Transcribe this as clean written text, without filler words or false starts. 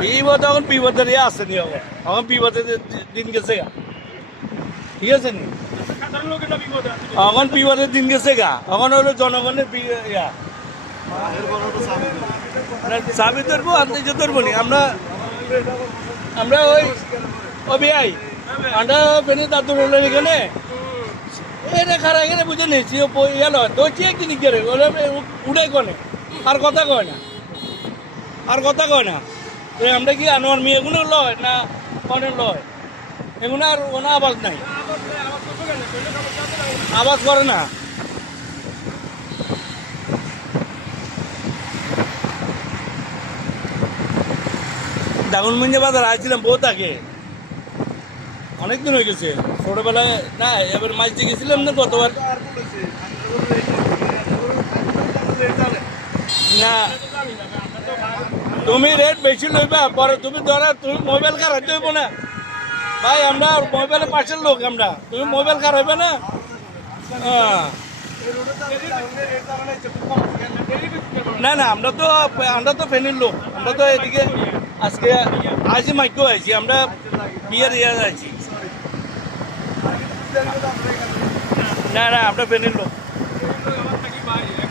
বিপদ এখন বিপদের ইয়ে আসেনি এখন বিপদের দিন গেছে গা ঠিক আছে নি এখন বিপদের দিন গেছে গা এখন হলো জনগণের ইয়া চাবি ধরবো আনতে যে ধরবো নি আমরা আমরা ওই অবিআই আমরা বেনে দাদুর হলো এখানে এনে খারা এখানে বুঝে নিয়েছি ইয়ে লয় তো চেয়ে কিনি করে উড়ে কনে আর কথা কয় না আর কথা কয় না আমরা কি আনোয়ার মেয়ে এগুলো লয় না কনে লয় এগুলো আর কোনো আওয়াজ নাই আওয়াজ করে না দাগনমঞ্জে বাজার আসছিলাম বহুত আগে অনেকদিন হয়ে গেছে ছোটবেলায় না এবার মাছ দিয়ে গেছিলাম না গতবার না তুমি রেট বেশি লইবা পরে তুমি ধরা তুমি মোবাইল কার হাতে হইব না ভাই আমরা মোবাইলের পাশের লোক আমরা তুমি মোবাইল কার হইবে না না না আমরা তো ফ্যানের লোক আমরা তো এদিকে আজকে আজই মাইকেও আছি আমরা বিয়ের ইয়ে আছি না না আমরা ফ্যানের লোক